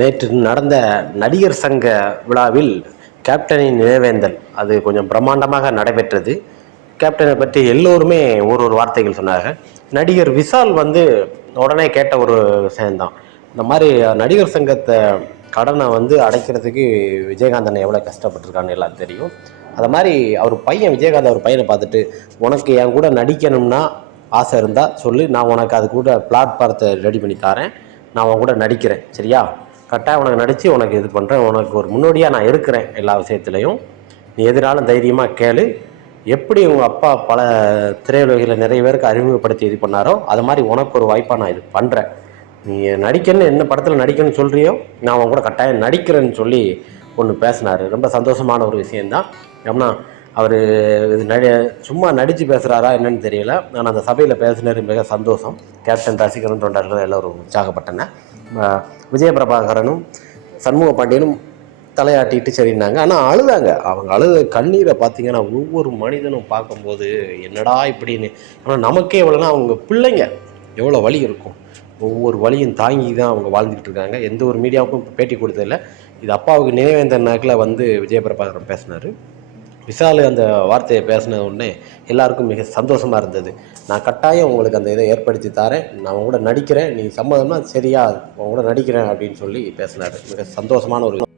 நேற்று நடந்த நடிகர் சங்க விழாவில் கேப்டனின் நினைவேந்தல் அது கொஞ்சம் பிரம்மாண்டமாக நடைபெற்றது. கேப்டனை பற்றி எல்லோருமே ஒரு ஒரு வார்த்தைகள் சொன்னாங்க நடிகர் விஷால் வந்து உடனே கேட்ட ஒரு விஷயந்தான் இந்த மாதிரி நடிகர் சங்கத்தை கடனை வந்து அடைக்கிறதுக்கு விஜயகாந்தன் எவ்வளோ கஷ்டப்பட்டிருக்கான்னு எல்லாம் தெரியும். அது மாதிரி அவர் பையன் விஜயகாந்த் அவர் பையனை பார்த்துட்டு உனக்கு என் கூட நடிக்கணும்னா ஆசை இருந்தால் சொல்லி. நான் உனக்கு அது கூட பிளாட்ஃபாரத்தை ரெடி பண்ணி தரேன். நான் உன் கூட நடிக்கிறேன். சரியா? கரெக்டாக உனக்கு நடித்து உனக்கு இது பண்ணுறேன் உனக்கு ஒரு முன்னோடியாக நான் இருக்கிறேன் எல்லா விஷயத்துலையும். நீ எதிராலும் தைரியமாக கேளு. எப்படி உங்கள் அப்பா பல திரையுலகில் நிறைய பேருக்கு அறிமுகப்படுத்தி இது பண்ணாரோ அது மாதிரி உனக்கு ஒரு வாய்ப்பாக நான் இது பண்ணுறேன் நீ நடிக்கணும்னு என்ன படத்தில் நடிக்கணும்னு சொல்கிறியோ நான் அவன் கூட கட்டாயம் நடிக்கிறேன்னு சொல்லி ஒன்று பேசினார். ரொம்ப சந்தோஷமான ஒரு விஷயந்தான் ஏன்னா அவர் இது நடி சும்மா நடித்து பேசுகிறாரா என்னன்னு தெரியல. நான் அந்த சபையில் பேசினது மிக சந்தோஷம். கேப்டன் ரசிகரன் தொண்டர்கள் எல்லோரும் உற்சாகப்பட்டன விஜயபிரபாகரனும் விஜய பிரபாகரனும் சண்முக பாண்டியனும் தலையாட்டிட்டு சரின்னாங்க ஆனால் அழுதாங்க. அவங்க அழுத கண்ணீரை பார்த்தீங்கன்னா ஒவ்வொரு மனிதனும் பார்க்கும்போது என்னடா இப்படின்னு? ஆனால் நமக்கே எவ்வளோனா அவங்க பிள்ளைங்க எவ்வளோ வலி இருக்கும். ஒவ்வொரு வழியும் தாங்கி தான் அவங்க வாழ்ந்துக்கிட்டு இருக்காங்க. எந்த ஒரு மீடியாவுக்கும் பேட்டி கொடுத்ததில்ல. இது அப்பாவுக்கு நினைவேந்த நாக்கில் வந்து விஜயபிரபாகரன் பேசினார். விஷால் அந்த வார்த்தையை பேசின உடனே எல்லாருக்கும் மிக சந்தோஷமாக இருந்தது. நான் கட்டாயம் உங்களுக்கு அந்த இதை ஏற்படுத்தி தரேன். நான் உங்க கூட நடிக்கிறேன். நீ சம்மதம்னா சரியா உங்க கூட நடிக்கிறேன் அப்படின்னு சொல்லி பேசினார். மிக சந்தோஷமான ஒரு